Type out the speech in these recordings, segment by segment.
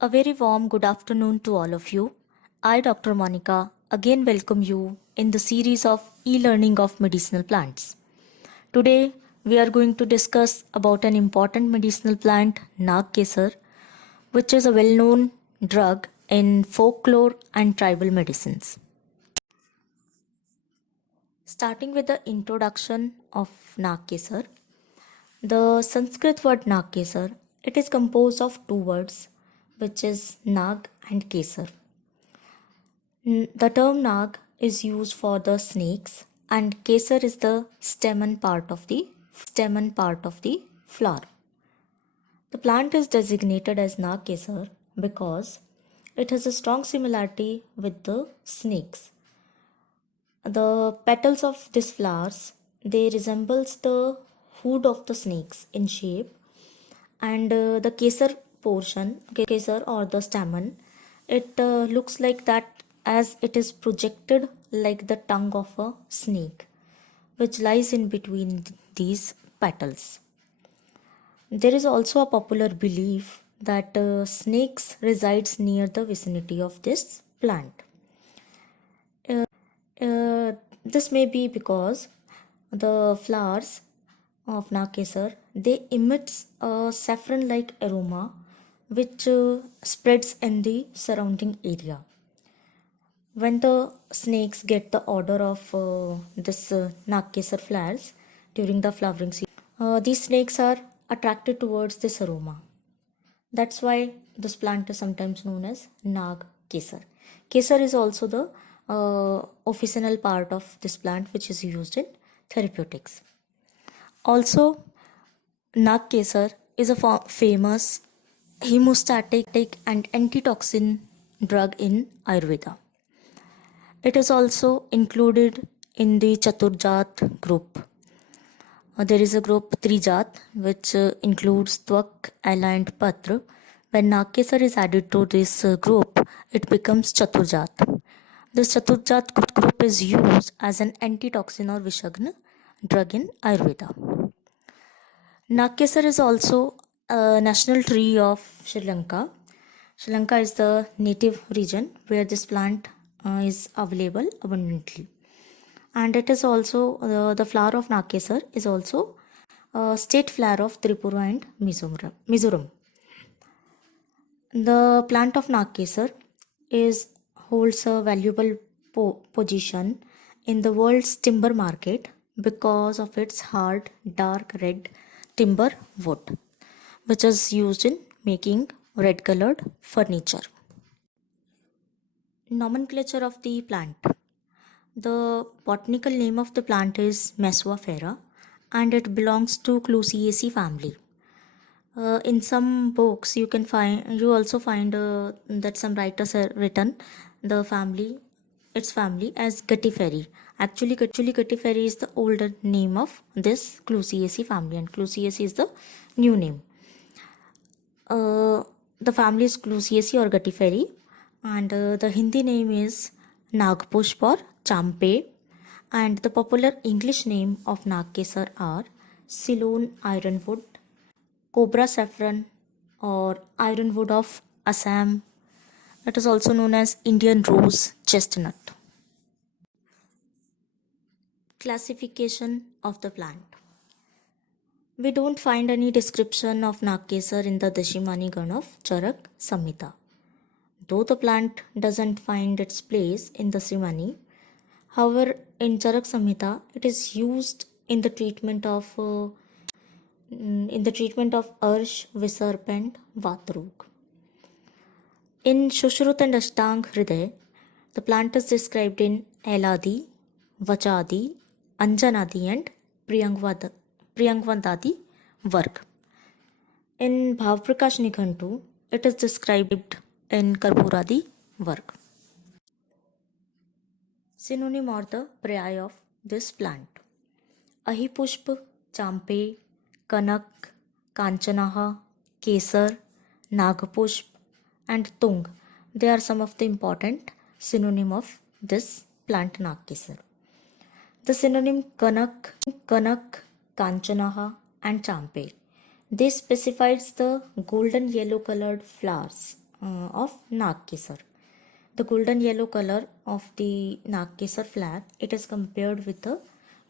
A very warm good afternoon to all of you. I, Dr. Monica, again welcome you in the series of e-learning of medicinal plants. Today, we are going to discuss about an important medicinal plant, Nag Kesar, which is a well-known drug in folklore and tribal medicines. Starting with the introduction of Nag Kesar, the Sanskrit word Nag Kesar, it is composed of two words, which is Nag and Kesar. The term Nag is used for the snakes and Kesar is the stamen part of the flower. The plant is designated as Nag Kesar because it has a strong similarity with the snakes. The petals of these flowers, they resembles the hood of the snakes in shape, and the kesar portion, kesar or the stamen, it looks like that as it is projected like the tongue of a snake, which lies in between these petals. There is also a popular belief that snakes resides near the vicinity of this plant. This may be because the flowers of Nakesar, they emits a saffron-like aroma which spreads in the surrounding area. When the snakes get the odor of this Nakesar flowers during the flowering season, these snakes are attracted towards this aroma. That's why this plant is sometimes known as Nag Kesar. Kesar is also the officinal part of this plant which is used in therapeutics. Also, Nag Kesar is a famous hemostatic and antitoxin drug in Ayurveda. It is also included in the Chaturjat group. There is a group Trijat which includes Twak, Ela and Patra. When Nag Kesar is added to this group, it becomes Chaturjat. This Chaturjat group is used as an antitoxin or Vishagna drug in Ayurveda. Nag Kesar is also a national tree of Sri Lanka. Sri Lanka is the native region where this plant is available abundantly. And it is also, the flower of Nag Kesar is also a state flower of Tripura and Mizoram. The plant of Nag Kesar holds a valuable position in the world's timber market because of its hard, dark red timber wood, which is used in making red colored furniture. Nomenclature of the plant. The botanical name of the plant is Mesua and it belongs to Clusiaceae family. In some books you also find that some writers have written its family as Guttiferi. Actually Guttiferi is the older name of this Clusiaceae family and Clusiaceae is the new name. The family is Clusiaceae or Guttiferi and the Hindi name is Nagpushp or Champe, and the popular English name of Nag Kesar are Ceylon ironwood, Cobra saffron or ironwood of Assam. It is also known as Indian rose chestnut. Classification of the plant. We don't find any description of Nag Kesar in the Dashimani Gana of Charak Samhita. Though the plant doesn't find its place in the Srimani, however, in Charak Samhita, it is used in the treatment of Arsh, Visarp and Vatrug. In Shushrut and Ashtang Hriday, the plant is described in Eladi, Vachadi, Anjanadi and Priyangvandadi Varg. In Bhavprakash Nikhantu, it is described in Karpuradi Varg. Synonym or the pryay of this plant. Ahipushp, Champe, Kanak, Kanchanaha, Kesar, Nagpushp and Tung. They are some of the important synonym of this plant Nag Kesar. The synonym Kanak, Kanchanaha and Champe. They specifies the golden yellow colored flowers of Nagkesar. The golden yellow color of the Nagkesar flower, it is compared with the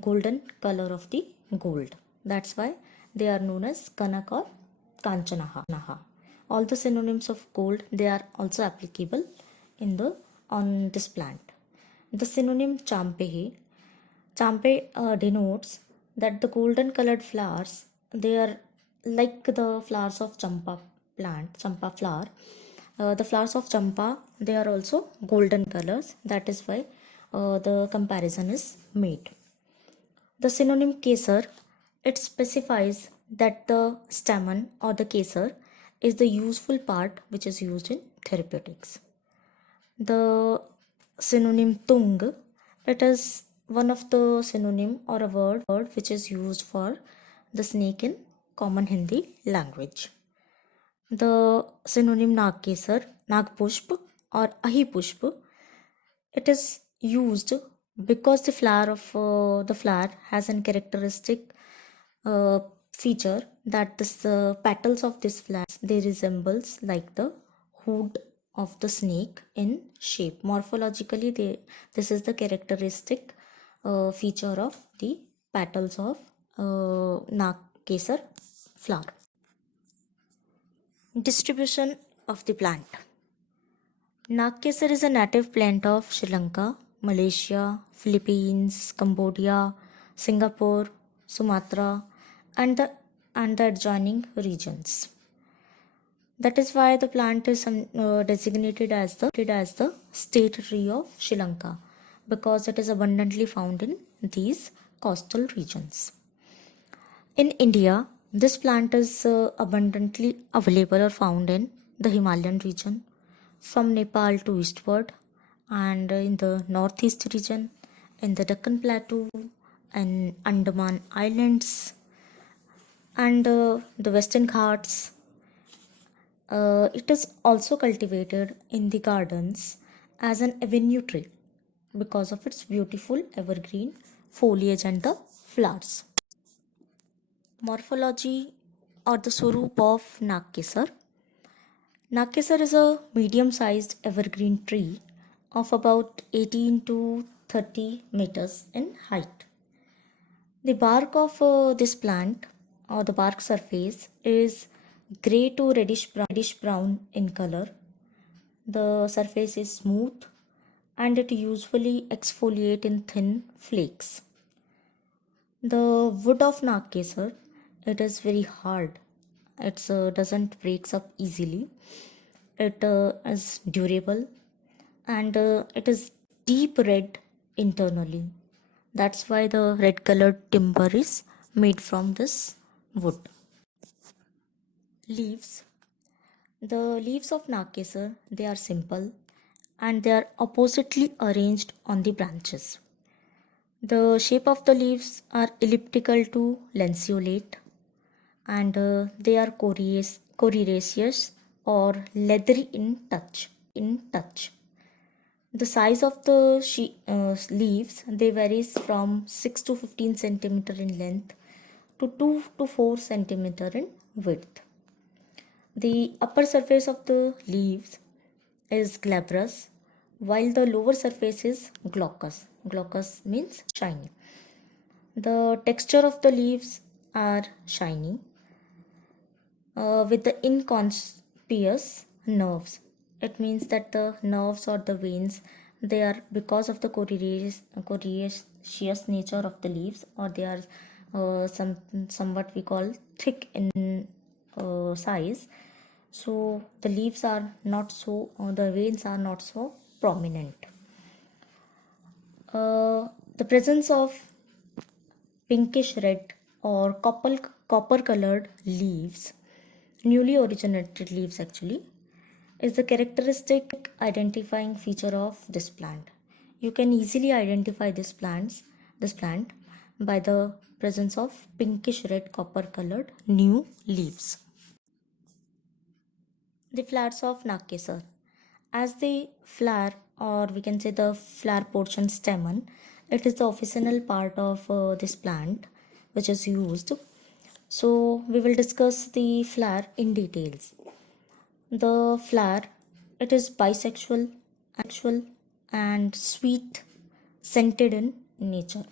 golden color of the gold. That's why they are known as Kanak or Kanchanaha. All the synonyms of gold, they are also applicable on this plant. The synonym Champe denotes that the golden colored flowers, they are like the flowers of champa plant, champa flower. The flowers of champa, they are also golden colors. That is why the comparison is made. The synonym kesar, it specifies that the stamen or the kesar is the useful part which is used in therapeutics. The synonym tung, it is one of the synonym or a word which is used for the snake in common Hindi language. The synonym Nagkesar, Nagpushp or Ahipushp, it is used because the flower has a characteristic feature that the petals of this flower, they resembles like the hood of the snake in shape. Morphologically, this is the characteristic feature of the petals of Nagkesar flower. Distribution of the plant. Nagkesar is a native plant of Sri Lanka, Malaysia, Philippines, Cambodia, Singapore, Sumatra, and the adjoining regions. That is why the plant is designated as the state tree of Sri Lanka, because it is abundantly found in these coastal regions. In India, this plant is abundantly available or found in the Himalayan region, from Nepal to eastward, and in the northeast region, in the Deccan Plateau, and Andaman Islands, and the Western Ghats. It is also cultivated in the gardens as an avenue tree because of its beautiful evergreen foliage and the flowers. Morphology or the Swarup of Nagkesar. Nagkesar is a medium-sized evergreen tree of about 18 to 30 meters in height. The bark of this plant or the bark surface is grey to reddish brown in color. The surface is smooth and it usually exfoliate in thin flakes. The wood of Nagkesar, it is very hard. It doesn't breaks up easily. It is durable and it is deep red internally. That's why the red colored timber is made from this wood. Leaves. The leaves of Nagkesar, they are simple and they are oppositely arranged on the branches. The shape of the leaves are elliptical to lanceolate and they are coriaceous or leathery in touch. The size of the leaves, they varies from 6 to 15 centimeter in length to 2 to 4 centimeter in width. The upper surface of the leaves is glabrous while the lower surface is glaucous. Glaucous means shiny. The texture of the leaves are shiny with the inconspicuous nerves. It means that the nerves or the veins, they are because of the coriaceous nature of the leaves, or they are somewhat we call thick in size. So the leaves are not so, the veins are not so prominent. The presence of pinkish red or copper colored leaves, newly originated leaves actually, is the characteristic identifying feature of this plant. You can easily identify this plant by the presence of pinkish red copper colored new leaves. The flowers of Nagkesar. As the flower, or we can say the flower portion stamen, it is the officinal part of this plant which is used. So we will discuss the flower in details. The flower, It is bisexual and sweet, scented in nature.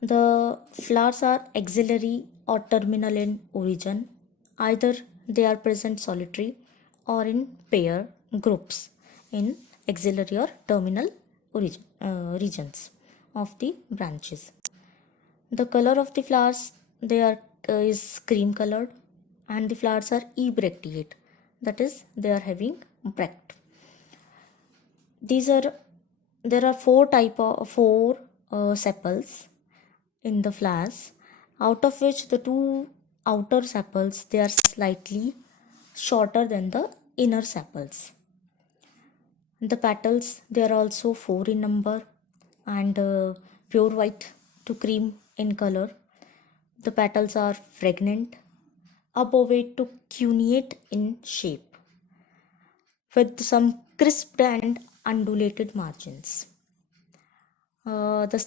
The flowers are axillary or terminal in origin. Either they are present solitary or in pair groups in axillary or terminal regions of the branches. The color of the flowers they are is cream colored, and the flowers are ebracteate, that is they are having bract. These are There are four sepals in the flowers, out of which the two outer sepals they are slightly shorter than the inner sepals. The petals they are also four in number and pure white to cream in color. The petals are fragrant, obovate to cuneate in shape, with some crisped and undulated margins. The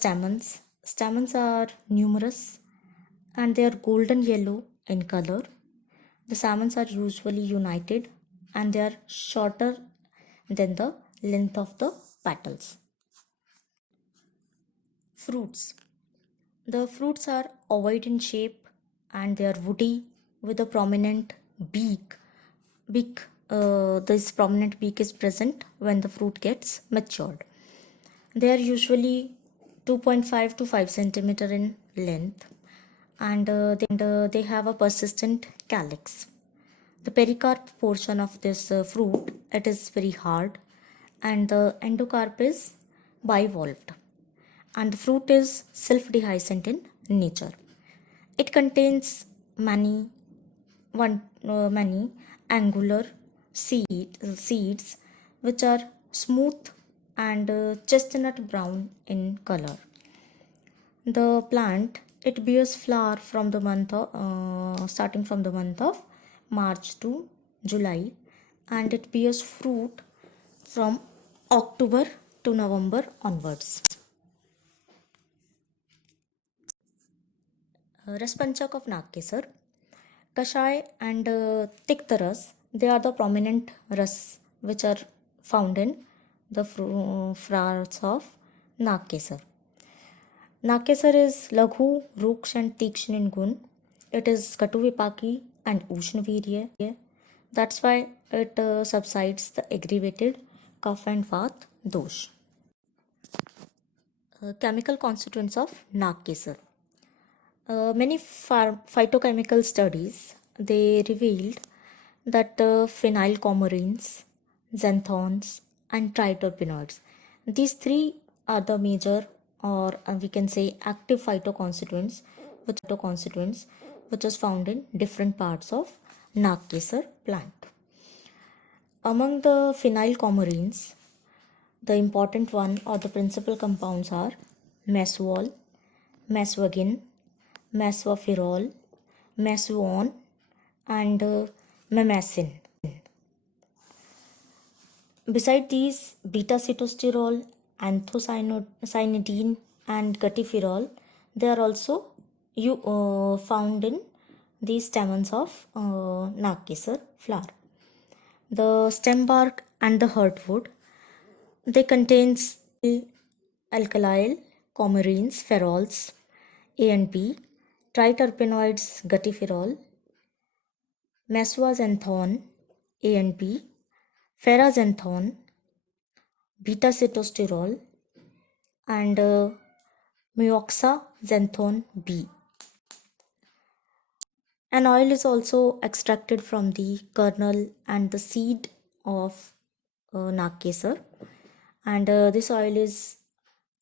stamens are numerous and they are golden yellow in color. The stamens are usually united and they are shorter than the length of the petals. Fruits. The fruits are ovoid in shape and they are woody with a prominent beak. This prominent beak is present when the fruit gets matured. They are usually 2.5 to 5 centimeter in length and they have a persistent calyx. The pericarp portion of this fruit it is very hard and the endocarp is bivalved and the fruit is self-dehiscent in nature. It contains many angular seeds which are smooth and chestnut brown in color. The plant it bears flower from the month of starting from the month of March to July, and it bears fruit from October to November onwards. Raspanchak of Nagkesar, Kashai and Tiktaras, they are the prominent ras which are found in the flowers of Nagkesar. Nagkesar is Laghu, Ruksh and Tikshn in Gun. It is Katuvipaki and Ushnavirya. That's why it subsides the aggravated cough and vat dosh. Chemical constituents of Nagkesar. Many phytochemical studies they revealed that phenylcomarines, xanthones, and triterpenoids. These three are the major, or we can say, active phytoconstituents, which is found in different parts of Nagkesar plant. Among the phenylcomarines, the important one or the principal compounds are meswol, meswagin, meswafirol, meswon, and memacin. Beside these, beta-sitosterol, anthocyanidine, and guttifirol, they are also found in these stamens of Nagkesar flower. The stem bark and the heartwood, they contains alkyl coumarines, ferols, A and B, triterpenoids, guttifirol, meswaxanthone, A and B, ferraxanthone, beta-sitosterol, and myoxaxanthone B. An oil is also extracted from the kernel and the seed of Nagkesar, and this oil is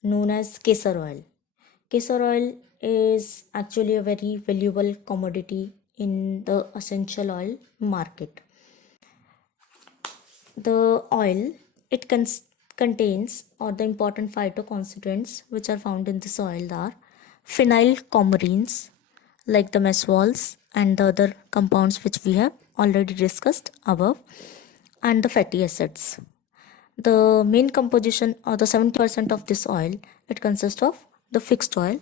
known as kesar oil. Kesar oil is actually a very valuable commodity in the essential oil market. The oil it contains, or the important phytoconstituents which are found in this oil are phenylcomarines like the meswols and the other compounds which we have already discussed above, and the fatty acids. The main composition, or the 70% of this oil, it consists of the fixed oil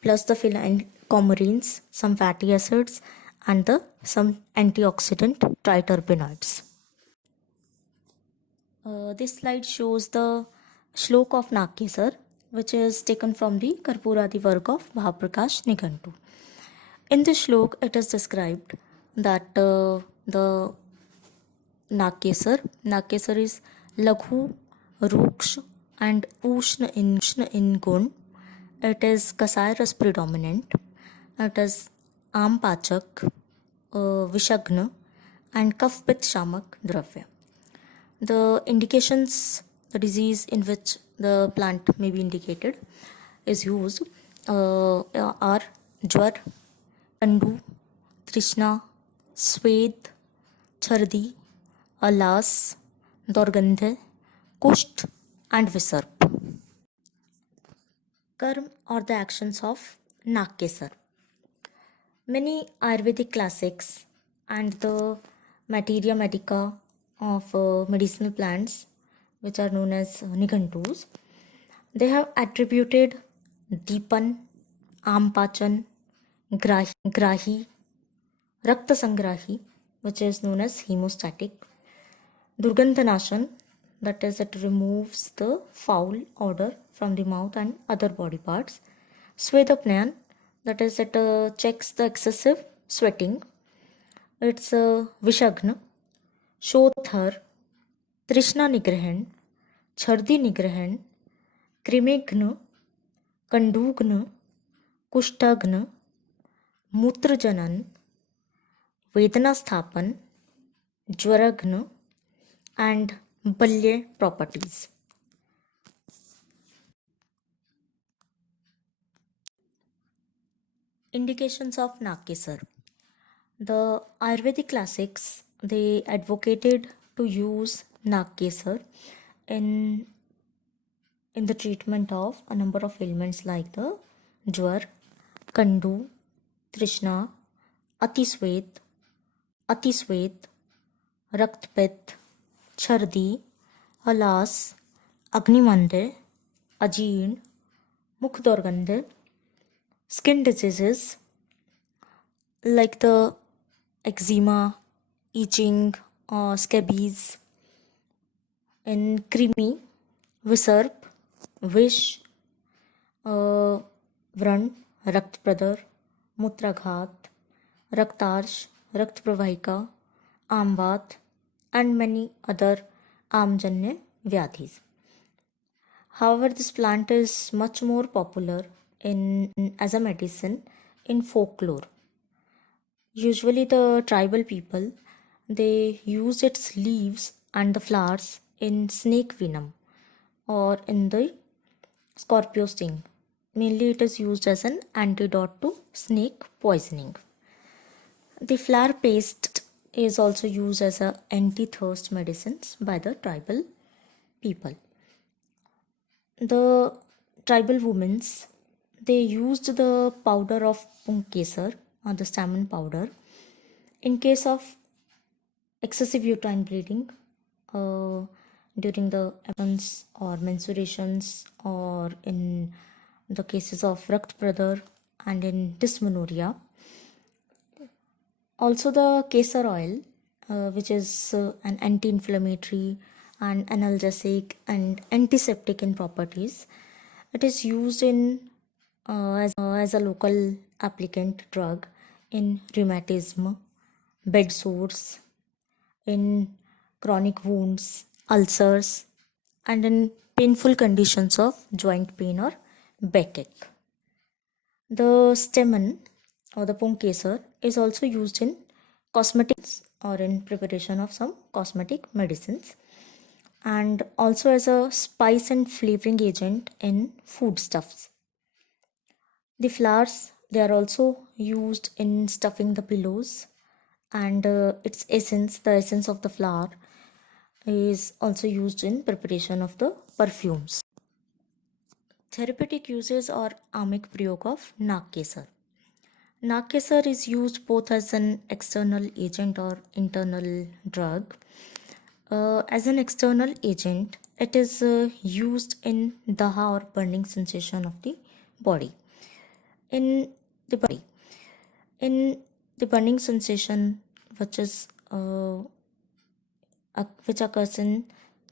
plus the phenylcomarines, some fatty acids, and some antioxidant triterpenoids. This slide shows the Shlok of Nakesar, which is taken from the Karpuradi work of Bhaprakash Nigantu. In this shlok, it is described that the Nakesar is Laghu, Ruksh, and Ushna in gun. It is Kasai predominant. It is Ampachak, Vishagna, and Kafpit Shamak Dravya. The indications, the disease in which the plant may be indicated is used are Jwar, Kandu, Trishna, Swed, Chardi, Alas, Dorgandhe, Kusht, and Visarp. Karm or the actions of Nakesar. Many Ayurvedic classics and the materia medica of medicinal plants, which are known as Nigantus, they have attributed Deepan, Ampachan, Grahi, Rakta Sangrahi, which is known as hemostatic, Durgandhanashan, that is, it removes the foul odor from the mouth and other body parts, Swedapnayan, that is, it checks the excessive sweating, it's Vishagna, Shodhar, Trishna Nigrahan, Chardi Nigrahan, Krimegna, Kandugna, Kushtagna, Mutrajanan, Vedana Sthapan, Jwaragna, and Balya properties. Indications of Nakesar. The Ayurvedic classics, they advocated to use Nakesar in the treatment of a number of ailments like the Jwar, Kandu, Trishna, Atiswet, Raktpit, Chardi, Alas, Agnimande, Ajeen, Mukhdorgande, skin diseases like the eczema, itching, or scabies, and Krimi, Visarp, Vish, Vran, Raktpradar, Mutraghat, Raktarsh, Raktpravahika, Amvat, and many other Amjanya Vyadhis. However, this plant is much more popular as a medicine in folklore. Usually the tribal people, they use its leaves and the flowers in snake venom or in the scorpio sting. Mainly it is used as an antidote to snake poisoning. The flower paste is also used as a anti-thirst medicines by the tribal people. The tribal women's, they used the powder of Punkesar or the stamen powder in case of excessive uterine bleeding during the events or menstruations, or in the cases of Raktpradar and in dysmenorrhea. Also the Kesar oil, which is an anti-inflammatory and analgesic and antiseptic in properties. It is used in as a local applicant drug in rheumatism, bed sores, in chronic wounds, ulcers, and in painful conditions of joint pain or backache. The stamen or the Punkesar is also used in cosmetics or in preparation of some cosmetic medicines, and also as a spice and flavoring agent in foodstuffs. The flowers, they are also used in stuffing the pillows, and its essence, the essence of the flower, is also used in preparation of the perfumes. Therapeutic uses or Amik Prayog of Nakesar. Nakesar is used both as an external agent or internal drug. As an external agent, it is used in daha or burning sensation of the body. In the burning sensation, which occurs in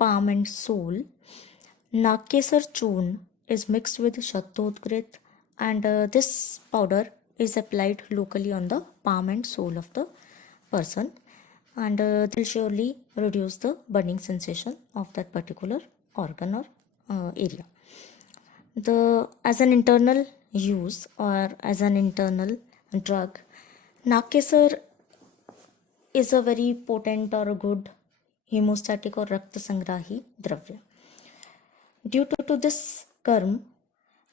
palm and sole. Nakkesar churn is mixed with Shattodgrit, and this powder is applied locally on the palm and sole of the person, and this will surely reduce the burning sensation of that particular organ or area. The as an internal use or as an internal drug, Nakkesar is a very potent or a good hemostatic or Rakta Sangrahi dravya. Due to this karm,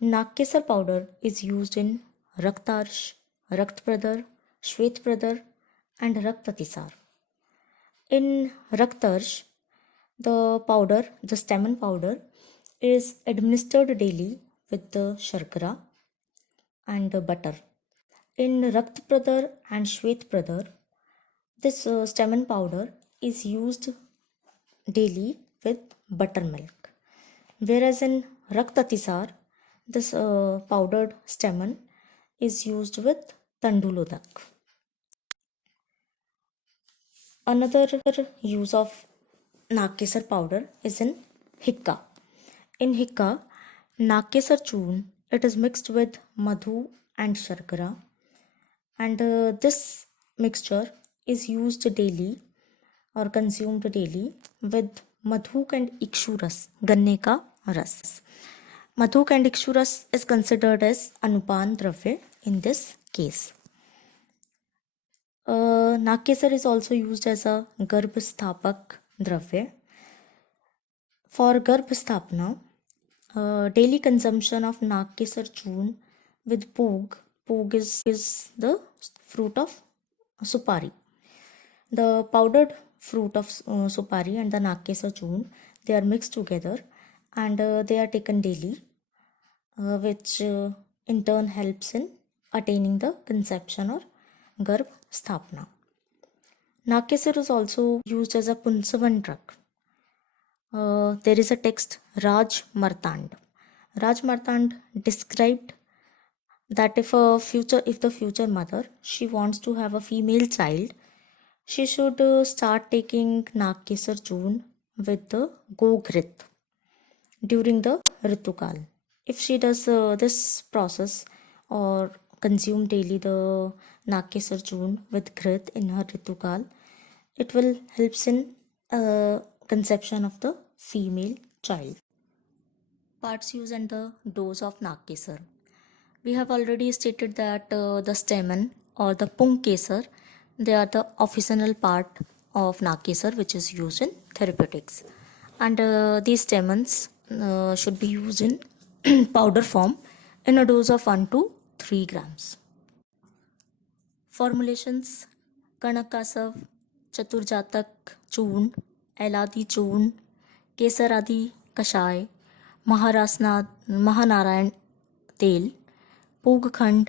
Nakkesar powder is used in Raktarsh, Rakt Pradar, Shvet Pradar, and Raktatisar. In Raktarsh, the stamen powder, is administered daily with the sharkara and butter. In Rakt Pradar and Shvet Pradar, this stamen powder is used daily with buttermilk. Whereas in Raktatisar, this powdered stamen is used with Tandulodak. Another use of Nakkesar powder is in Hikka. In Hikka, Nakkesar churn, it is mixed with Madhu and Sharkara, and this mixture is used daily or consumed daily with Madhuk and Ikshuras, Ganne ka ras. Madhuk and Ikshuras is considered as Anupan Dravya in this case. Nakkesar is also used as a Garbhasthapak Dravya. For Garbhasthapana, daily consumption of Nakkesar churn with Poog. Poog is the fruit of Supari. The powdered fruit of Supari and the Nakkesar churn, they are mixed together and they are taken daily, which in turn helps in attaining the conception or Garbh Sthapana. Nakkesar is also used as a Punsavan drug. There is a text Raj Martand. Raj Martand described that if the future mother, she wants to have a female child, she should start taking Nakkesar churn with the Gogrit during the Ritukal. If she does this process or consume daily the Nakkesar churn with Grit in her Ritukal, it will helps in conception of the female child. Parts use and the dose of Nakkesar. We have already stated that the stamen or the Punkesar, they are the officinal part of Nakkesar which is used in therapeutics, and these stamens should be used in powder form in a dose of 1 to 3 grams. Formulations: Kanakasav, Chaturjatak churn, Eladi churn, Kesaradi Kashay, Mahanarayan Tel, Poogkhand,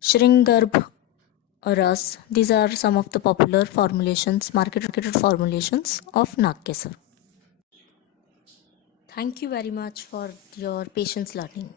Shringarbh Ras. These are some of the popular formulations, marketed formulations of Nakkesar. Thank you very much for your patience learning.